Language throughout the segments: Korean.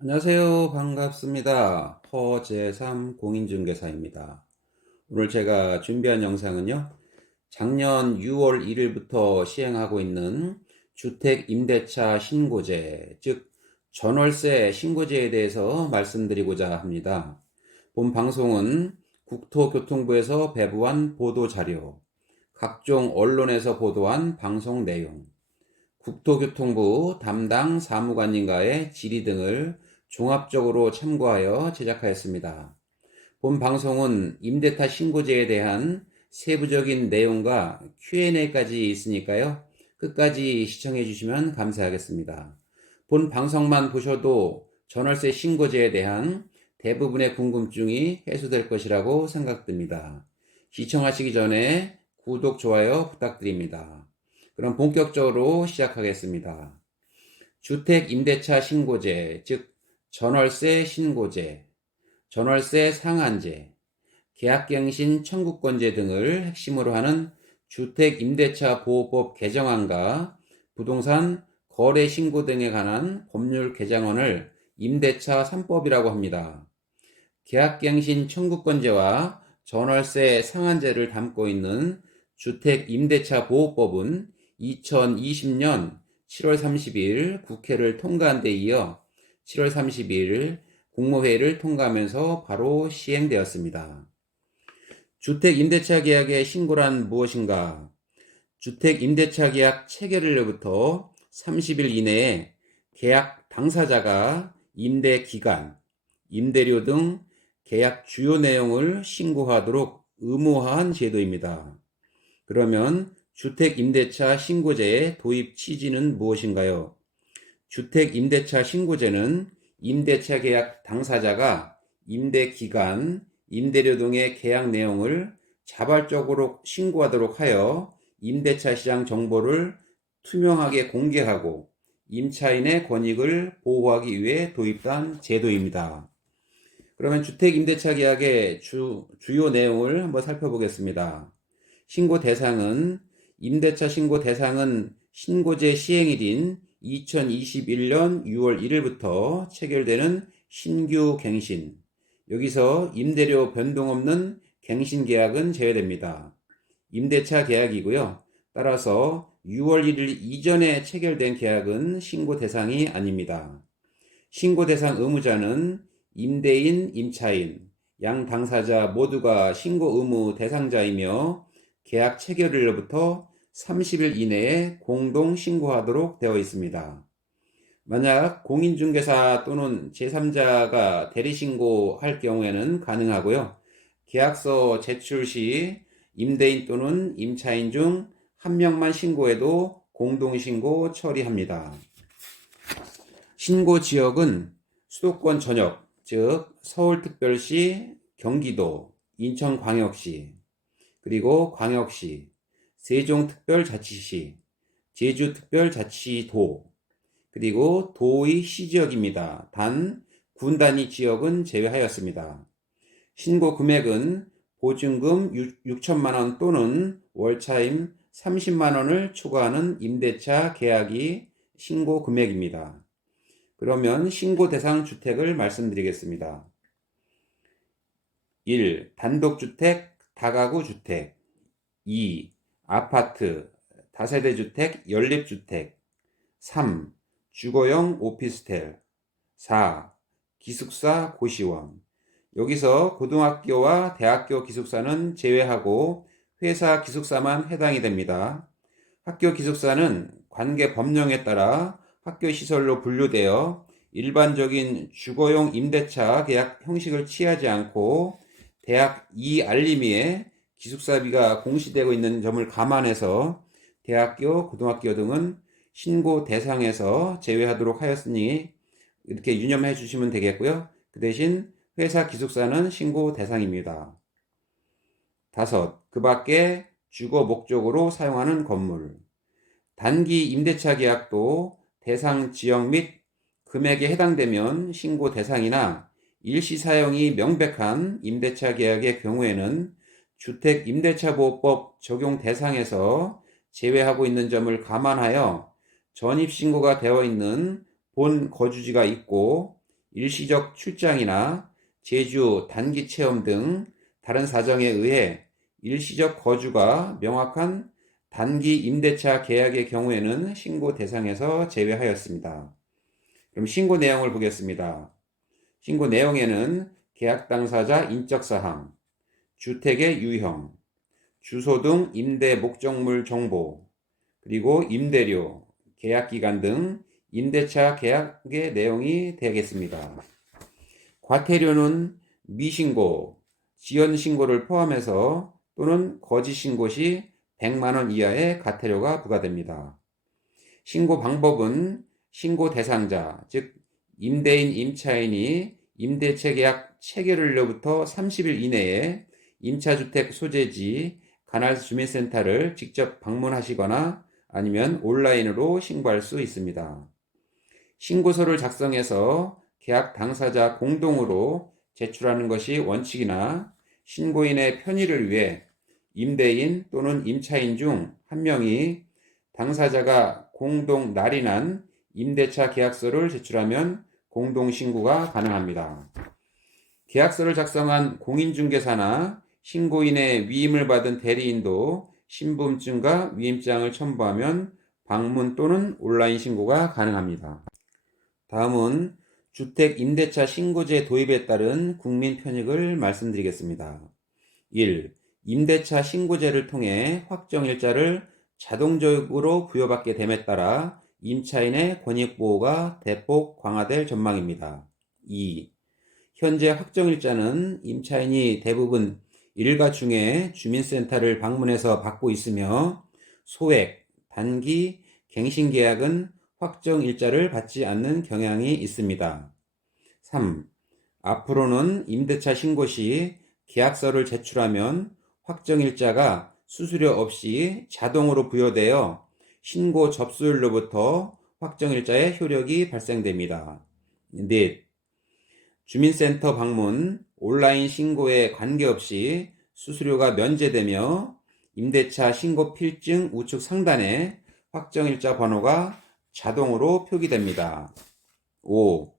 안녕하세요. 반갑습니다. 허재삼 공인중개사입니다. 오늘 제가 준비한 영상은요, 작년 6월 1일부터 시행하고 있는 주택임대차 신고제, 즉 전월세 신고제에 대해서 말씀드리고자 합니다. 본 방송은 국토교통부에서 배부한 보도자료, 각종 언론에서 보도한 방송 내용, 국토교통부 담당 사무관님과의 질의 등을 종합적으로 참고하여 제작하였습니다. 본 방송은 임대차 신고제에 대한 세부적인 내용과 Q&A까지 있으니까요. 끝까지 시청해 주시면 감사하겠습니다. 본 방송만 보셔도 전월세 신고제에 대한 대부분의 궁금증이 해소될 것이라고 생각됩니다. 시청하시기 전에 구독, 좋아요 부탁드립니다. 그럼 본격적으로 시작하겠습니다. 주택임대차 신고제, 즉 전월세 신고제, 전월세 상한제, 계약갱신 청구권제 등을 핵심으로 하는 주택임대차 보호법 개정안과 부동산 거래 신고 등에 관한 법률 개정안을 임대차 3법이라고 합니다. 계약갱신 청구권제와 전월세 상한제를 담고 있는 주택임대차 보호법은 2020년 7월 30일 국회를 통과한 데 이어 7월 30일 국무회의를 통과하면서 바로 시행되었습니다. 주택임대차 계약의 신고란 무엇인가? 주택임대차 계약 체결일로부터 30일 이내에 계약 당사자가 임대 기간, 임대료 등 계약 주요 내용을 신고하도록 의무화한 제도입니다. 그러면 주택임대차 신고제의 도입 취지는 무엇인가요? 주택임대차 신고제는 임대차 계약 당사자가 임대 기간, 임대료 등의 계약 내용을 자발적으로 신고하도록 하여 임대차 시장 정보를 투명하게 공개하고 임차인의 권익을 보호하기 위해 도입한 제도입니다. 그러면 주택임대차 계약의 주요 내용을 한번 살펴보겠습니다. 신고 대상은 임대차 신고 대상은 신고제 시행일인 2021년 6월 1일부터 체결되는 신규 갱신, 여기서 임대료 변동 없는 갱신 계약은 제외됩니다. 임대차 계약이고요. 따라서 6월 1일 이전에 체결된 계약은 신고 대상이 아닙니다. 신고 대상 의무자는 임대인, 임차인, 양 당사자 모두가 신고 의무 대상자이며 계약 체결일로부터 30일 이내에 공동 신고하도록 되어 있습니다. 만약 공인중개사 또는 제3자가 대리신고할 경우에는 가능하고요. 계약서 제출 시 임대인 또는 임차인 중 한 명만 신고해도 공동신고 처리합니다. 신고 지역은 수도권 전역, 즉 서울특별시, 경기도, 인천광역시, 그리고 광역시, 세종특별자치시, 제주특별자치도, 그리고 도의 시지역입니다. 단, 군 단위 지역은 제외하였습니다. 신고 금액은 보증금 6천만 원 또는 월차임 30만 원을 초과하는 임대차 계약이 신고 금액입니다. 그러면 신고 대상 주택을 말씀드리겠습니다. 1. 단독주택, 다가구 주택. 2. 아파트, 다세대 주택, 연립주택. 3. 주거용 오피스텔. 4. 기숙사, 고시원. 여기서 고등학교와 대학교 기숙사는 제외하고 회사 기숙사만 해당이 됩니다. 학교 기숙사는 관계 법령에 따라 학교 시설로 분류되어 일반적인 주거용 임대차 계약 형식을 취하지 않고 대학 이알림위에 기숙사비가 공시되고 있는 점을 감안해서 대학교, 고등학교 등은 신고 대상에서 제외하도록 하였으니 이렇게 유념해 주시면 되겠고요. 그 대신 회사 기숙사는 신고 대상입니다. 5. 그 밖에 주거 목적으로 사용하는 건물. 단기 임대차 계약도 대상 지역 및 금액에 해당되면 신고 대상이나 일시 사용이 명백한 임대차 계약의 경우에는 주택임대차보호법 적용 대상에서 제외하고 있는 점을 감안하여 전입신고가 되어 있는 본 거주지가 있고 일시적 출장이나 제주 단기 체험 등 다른 사정에 의해 일시적 거주가 명확한 단기 임대차 계약의 경우에는 신고 대상에서 제외하였습니다. 그럼 신고 내용을 보겠습니다. 신고 내용에는 계약 당사자 인적사항, 주택의 유형, 주소 등 임대 목적물 정보, 그리고 임대료, 계약기간 등 임대차 계약의 내용이 되겠습니다. 과태료는 미신고, 지연신고를 포함해서 또는 거짓신고 시 100만원 이하의 과태료가 부과됩니다. 신고 방법은 신고 대상자, 즉 임대인, 임차인이 임대차 계약 체결일로부터 30일 이내에 임차주택 소재지 관할 주민센터를 직접 방문하시거나 아니면 온라인으로 신고할 수 있습니다. 신고서를 작성해서 계약 당사자 공동으로 제출하는 것이 원칙이나 신고인의 편의를 위해 임대인 또는 임차인 중 한 명이 당사자가 공동 날인한 임대차 계약서를 제출하면 공동신고가 가능합니다. 계약서를 작성한 공인중개사나 신고인의 위임을 받은 대리인도 신분증과 위임장을 첨부하면 방문 또는 온라인 신고가 가능합니다. 다음은 주택 임대차 신고제 도입에 따른 국민 편익을 말씀드리겠습니다. 1. 임대차 신고제를 통해 확정일자를 자동적으로 부여받게 됨에 따라 임차인의 권익보호가 대폭 강화될 전망입니다. 2. 현재 확정일자는 임차인이 대부분 일가 중에 주민센터를 방문해서 받고 있으며 소액, 단기, 갱신계약은 확정일자를 받지 않는 경향이 있습니다. 3. 앞으로는 임대차 신고 시 계약서를 제출하면 확정일자가 수수료 없이 자동으로 부여되어 신고 접수일로부터 확정일자의 효력이 발생됩니다. 넷. 주민센터 방문, 온라인 신고에 관계없이 수수료가 면제되며 임대차 신고 필증 우측 상단에 확정일자 번호가 자동으로 표기됩니다. 5.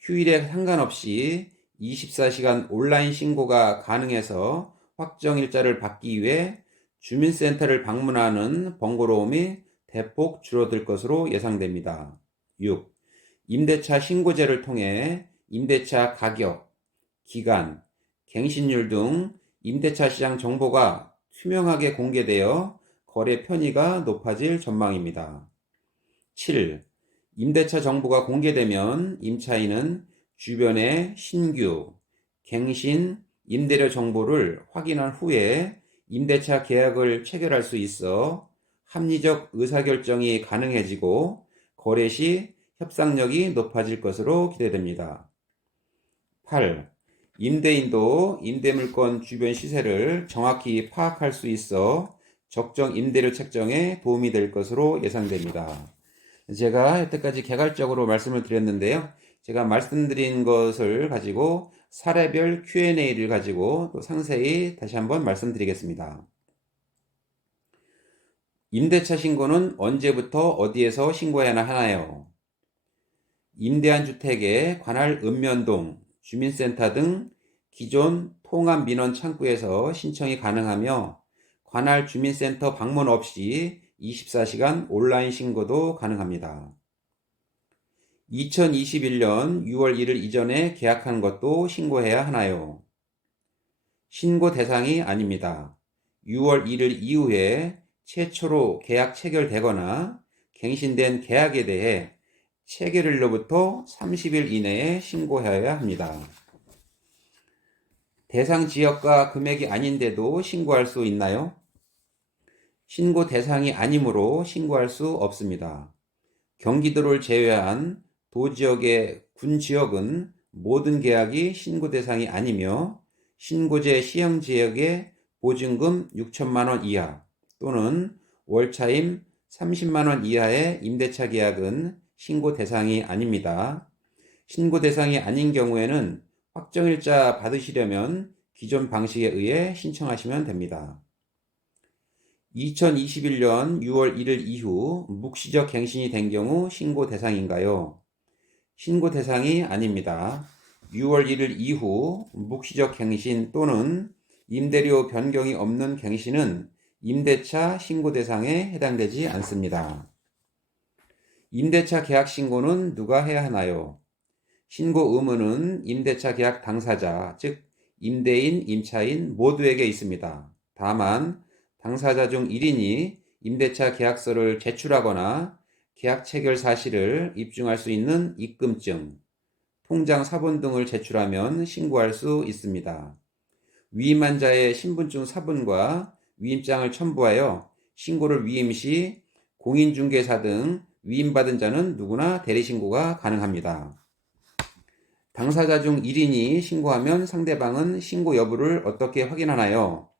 휴일에 상관없이 24시간 온라인 신고가 가능해서 확정일자를 받기 위해 주민센터를 방문하는 번거로움이 대폭 줄어들 것으로 예상됩니다. 6. 임대차 신고제를 통해 임대차 가격, 기간, 갱신율 등 임대차 시장 정보가 투명하게 공개되어 거래 편의가 높아질 전망입니다. 7. 임대차 정보가 공개되면 임차인은 주변의 신규, 갱신, 임대료 정보를 확인한 후에 임대차 계약을 체결할 수 있어 합리적 의사결정이 가능해지고 거래 시 협상력이 높아질 것으로 기대됩니다. 8. 임대인도 임대물건 주변 시세를 정확히 파악할 수 있어 적정 임대료 책정에 도움이 될 것으로 예상됩니다. 제가 여태까지 개괄적으로 말씀을 드렸는데요. 제가 말씀드린 것을 가지고 사례별 Q&A를 가지고 또 상세히 다시 한번 말씀드리겠습니다. 임대차 신고는 언제부터 어디에서 신고해야 하나요? 임대한 주택에 관할 읍면동, 주민센터 등 기존 통합 민원 창구에서 신청이 가능하며 관할 주민센터 방문 없이 24시간 온라인 신고도 가능합니다. 2021년 6월 1일 이전에 계약한 것도 신고해야 하나요? 신고 대상이 아닙니다. 6월 1일 이후에 최초로 계약 체결되거나 갱신된 계약에 대해 체결일로부터 30일 이내에 신고해야 합니다. 대상 지역과 금액이 아닌데도 신고할 수 있나요? 신고 대상이 아니므로 신고할 수 없습니다. 경기도를 제외한 도지역의 군지역은 모든 계약이 신고 대상이 아니며 신고제 시행 지역의 보증금 6천만 원 이하 또는 월차임 30만 원 이하의 임대차 계약은 신고 대상이 아닙니다. 신고 대상이 아닌 경우에는 확정일자 받으시려면 기존 방식에 의해 신청하시면 됩니다. 2021년 6월 1일 이후 묵시적 갱신이 된 경우 신고 대상인가요? 신고 대상이 아닙니다. 6월 1일 이후 묵시적 갱신 또는 임대료 변경이 없는 갱신은 임대차 신고 대상에 해당되지 않습니다. 임대차 계약 신고는 누가 해야 하나요? 신고 의무는 임대차 계약 당사자, 즉 임대인, 임차인 모두에게 있습니다. 다만 당사자 중 1인이 임대차 계약서를 제출하거나 계약 체결 사실을 입증할 수 있는 입금증, 통장 사본 등을 제출하면 신고할 수 있습니다. 위임한 자의 신분증 사본과 위임장을 첨부하여 신고를 위임 시 공인중개사 등 위임받은 자는 누구나 대리신고가 가능합니다. 당사자 중 1인이 신고하면 상대방은 신고 여부를 어떻게 확인하나요?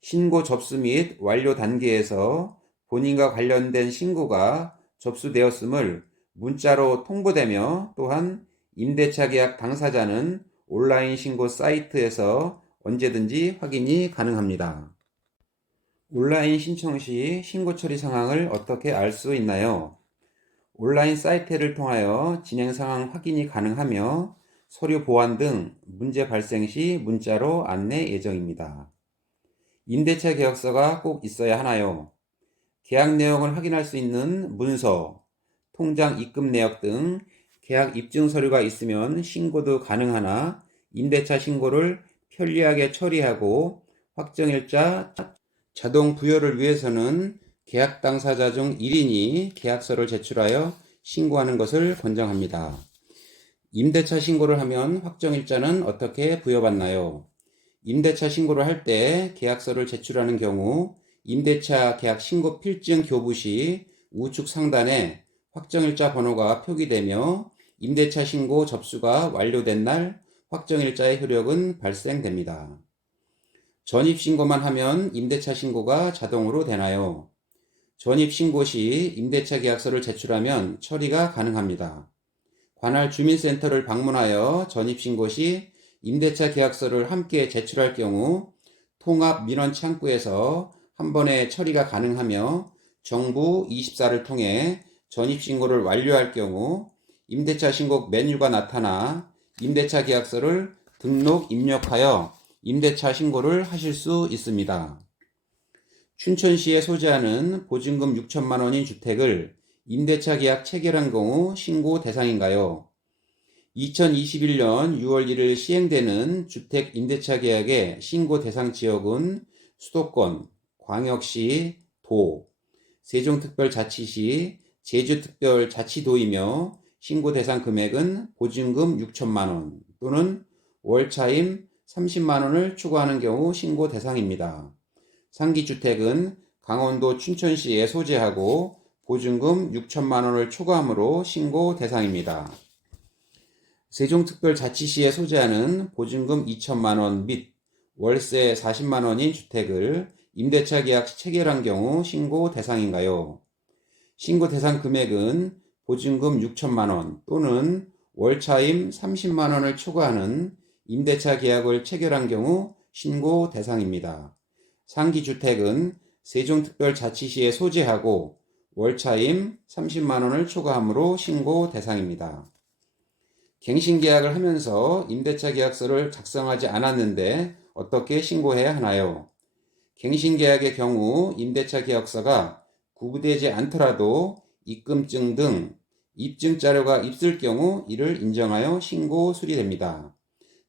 신고 접수 및 완료 단계에서 본인과 관련된 신고가 접수되었음을 문자로 통보되며 또한 임대차 계약 당사자는 온라인 신고 사이트에서 언제든지 확인이 가능합니다. 온라인 신청 시 신고 처리 상황을 어떻게 알 수 있나요? 온라인 사이트를 통하여 진행 상황 확인이 가능하며 서류 보완 등 문제 발생 시 문자로 안내 예정입니다. 임대차 계약서가 꼭 있어야 하나요? 계약 내용을 확인할 수 있는 문서, 통장 입금 내역 등 계약 입증 서류가 있으면 신고도 가능하나 임대차 신고를 편리하게 처리하고 확정일자 자동 부여를 위해서는 계약 당사자 중 1인이 계약서를 제출하여 신고하는 것을 권장합니다. 임대차 신고를 하면 확정일자는 어떻게 부여받나요? 임대차 신고를 할 때 계약서를 제출하는 경우 임대차 계약 신고 필증 교부 시 우측 상단에 확정일자 번호가 표기되며 임대차 신고 접수가 완료된 날 확정일자의 효력은 발생됩니다. 전입신고만 하면 임대차 신고가 자동으로 되나요? 전입신고 시 임대차 계약서를 제출하면 처리가 가능합니다. 관할 주민센터를 방문하여 전입신고 시 임대차 계약서를 함께 제출할 경우 통합민원창구에서 한 번에 처리가 가능하며 정부 24를 통해 전입신고를 완료할 경우 임대차 신고 메뉴가 나타나 임대차 계약서를 등록 입력하여 임대차 신고를 하실 수 있습니다. 춘천시에 소재하는 보증금 6천만 원인 주택을 임대차 계약 체결한 경우 신고 대상인가요? 2021년 6월 1일 시행되는 주택 임대차 계약의 신고 대상 지역은 수도권, 광역시, 도, 세종특별자치시, 제주특별자치도이며 신고 대상 금액은 보증금 6천만 원 또는 월차임 30만 원을 추구하는 경우 신고 대상입니다. 상기주택은 강원도 춘천시에 소재하고 보증금 6천만 원을 초과하므로 신고 대상입니다. 세종특별자치시에 소재하는 보증금 2천만 원 및 월세 40만 원인 주택을 임대차 계약 체결한 경우 신고 대상인가요? 신고 대상 금액은 보증금 6천만 원 또는 월차임 30만 원을 초과하는 임대차 계약을 체결한 경우 신고 대상입니다. 상기주택은 세종특별자치시에 소재하고 월차임 30만 원을 초과하므로 신고 대상입니다. 갱신계약을 하면서 임대차 계약서를 작성하지 않았는데 어떻게 신고해야 하나요? 갱신계약의 경우 임대차 계약서가 구비되지 않더라도 입금증 등 입증 자료가 있을 경우 이를 인정하여 신고 수리됩니다.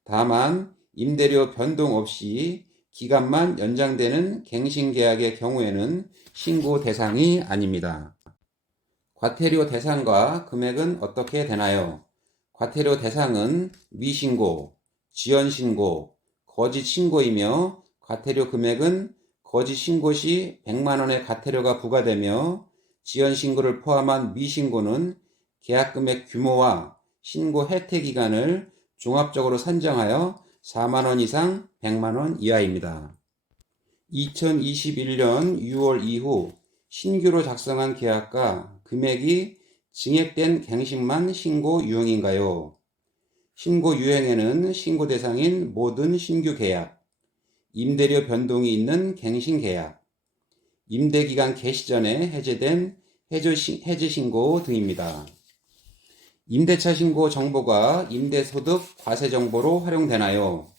다만 임대료 변동 없이 기간만 연장되는 갱신계약의 경우에는 신고 대상이 아닙니다. 과태료 대상과 금액은 어떻게 되나요? 과태료 대상은 미신고, 지연신고, 거짓신고이며 과태료 금액은 거짓신고 시 100만 원의 과태료가 부과되며 지연신고를 포함한 미신고는 계약금액 규모와 신고 혜택 기간을 종합적으로 산정하여 4만 원 이상 100만 원 이하입니다. 2021년 6월 이후 신규로 작성한 계약과 금액이 증액된 갱신만 신고 유형인가요? 신고 유형에는 신고 대상인 모든 신규 계약, 임대료 변동이 있는 갱신 계약, 임대기간 개시 전에 해제된 해지 신고 등입니다. 임대차 신고 정보가 임대소득 과세 정보로 활용되나요?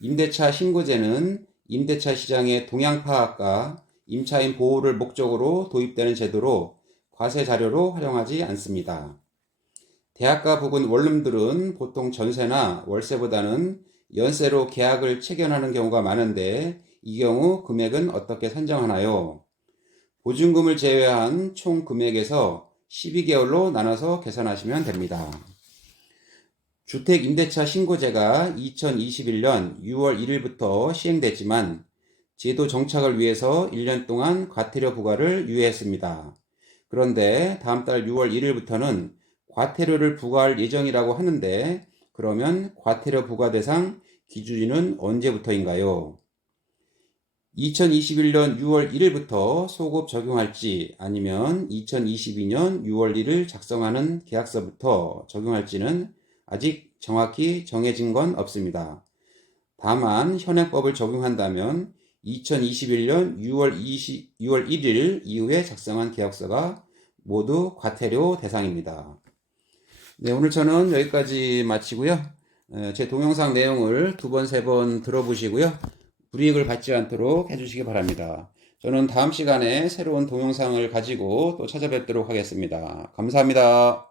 임대차 신고제는 임대차 시장의 동향 파악과 임차인 보호를 목적으로 도입되는 제도로 과세 자료로 활용하지 않습니다. 대학가 부근 원룸들은 보통 전세나 월세보다는 연세로 계약을 체결하는 경우가 많은데 이 경우 금액은 어떻게 산정하나요? 보증금을 제외한 총 금액에서 12개월로 나눠서 계산하시면 됩니다. 주택임대차 신고제가 2021년 6월 1일부터 시행됐지만 제도 정착을 위해서 1년 동안 과태료 부과를 유예했습니다. 그런데 다음 달 6월 1일부터는 과태료를 부과할 예정이라고 하는데 그러면 과태료 부과 대상 기준일은 언제부터인가요? 2021년 6월 1일부터 소급 적용할지 아니면 2022년 6월 1일 작성하는 계약서부터 적용할지는 아직 정확히 정해진 건 없습니다. 다만 현행법을 적용한다면 2021년 6월 1일 이후에 작성한 계약서가 모두 과태료 대상입니다. 네, 오늘 저는 여기까지 마치고요. 제 동영상 내용을 두 번, 세 번 들어보시고요. 불이익을 받지 않도록 해주시기 바랍니다. 저는 다음 시간에 새로운 동영상을 가지고 또 찾아뵙도록 하겠습니다. 감사합니다.